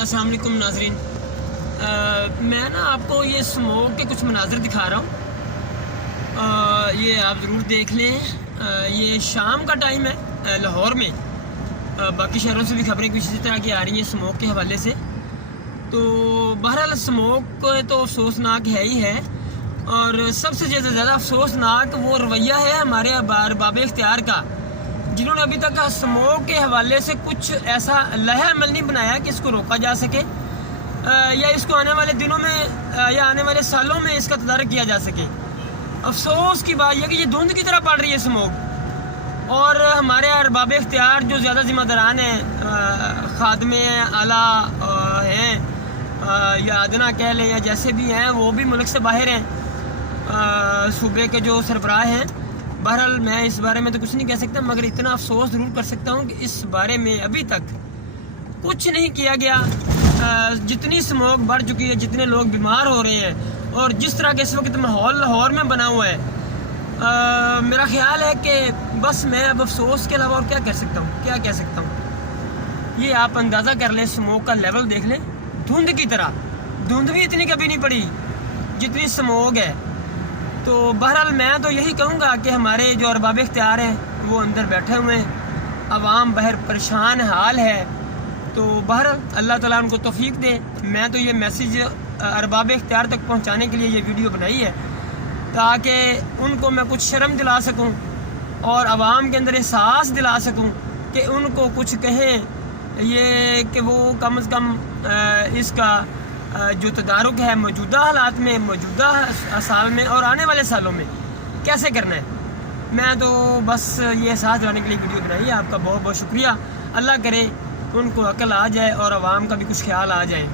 السلام علیکم ناظرین، میں نا آپ کو یہ اسموک کے کچھ مناظر دکھا رہا ہوں۔ یہ آپ ضرور دیکھ لیں۔ یہ شام کا ٹائم ہے لاہور میں۔ باقی شہروں سے بھی خبریں کچھ اسی طرح کی آ رہی ہیں اسموک کے حوالے سے۔ تو بہرحال اسموک تو افسوسناک ہے ہی ہے، اور سب سے زیادہ افسوسناک وہ رویہ ہے ہمارے ارباب اختیار کا، جنہوں نے ابھی تک اسموک کے حوالے سے کچھ ایسا لائحہ عمل نہیں بنایا کہ اس کو روکا جا سکے، یا اس کو آنے والے دنوں میں یا آنے والے سالوں میں اس کا تدارک کیا جا سکے۔ افسوس کی بات یہ کہ یہ دھند کی طرح پڑ رہی ہے اسموک، اور ہمارے ارباب اختیار جو زیادہ ذمہ داران ہیں، خادم اعلیٰ ہیں یا ادنا کہہ لیں یا جیسے بھی ہیں، وہ بھی ملک سے باہر ہیں، صوبے کے جو سربراہ ہیں۔ بہرحال میں اس بارے میں تو کچھ نہیں کہہ سکتا، مگر اتنا افسوس ضرور کر سکتا ہوں کہ اس بارے میں ابھی تک کچھ نہیں کیا گیا۔ جتنی اسموک بڑھ چکی ہے، جتنے لوگ بیمار ہو رہے ہیں، اور جس طرح کے اس وقت ماحول لاہور میں بنا ہوا ہے، میرا خیال ہے کہ بس میں اب افسوس کے علاوہ اور کیا کر سکتا ہوں، کیا کہہ سکتا ہوں۔ یہ آپ اندازہ کر لیں، اسموک کا لیول دیکھ لیں، دھند کی طرح۔ دھند بھی اتنی کبھی نہیں پڑی جتنی اسموک ہے۔ تو بہرحال میں تو یہی کہوں گا کہ ہمارے جو ارباب اختیار ہیں وہ اندر بیٹھے ہوئے ہیں، عوام باہر پریشان حال ہے۔ تو بہرحال اللہ تعالیٰ ان کو توفیق دے۔ میں تو یہ میسیج ارباب اختیار تک پہنچانے کے لیے یہ ویڈیو بنائی ہے، تاکہ ان کو میں کچھ شرم دلا سکوں اور عوام کے اندر احساس دلا سکوں کہ ان کو کچھ کہیں، یہ کہ وہ کم از کم اس کا جو تدارک ہے موجودہ حالات میں، موجودہ سال میں اور آنے والے سالوں میں کیسے کرنا ہے۔ میں تو بس یہ احساس دلانے کے لیے ویڈیو بنائی ہے۔ آپ کا بہت بہت شکریہ۔ اللہ کرے ان کو عقل آ جائے اور عوام کا بھی کچھ خیال آ جائے۔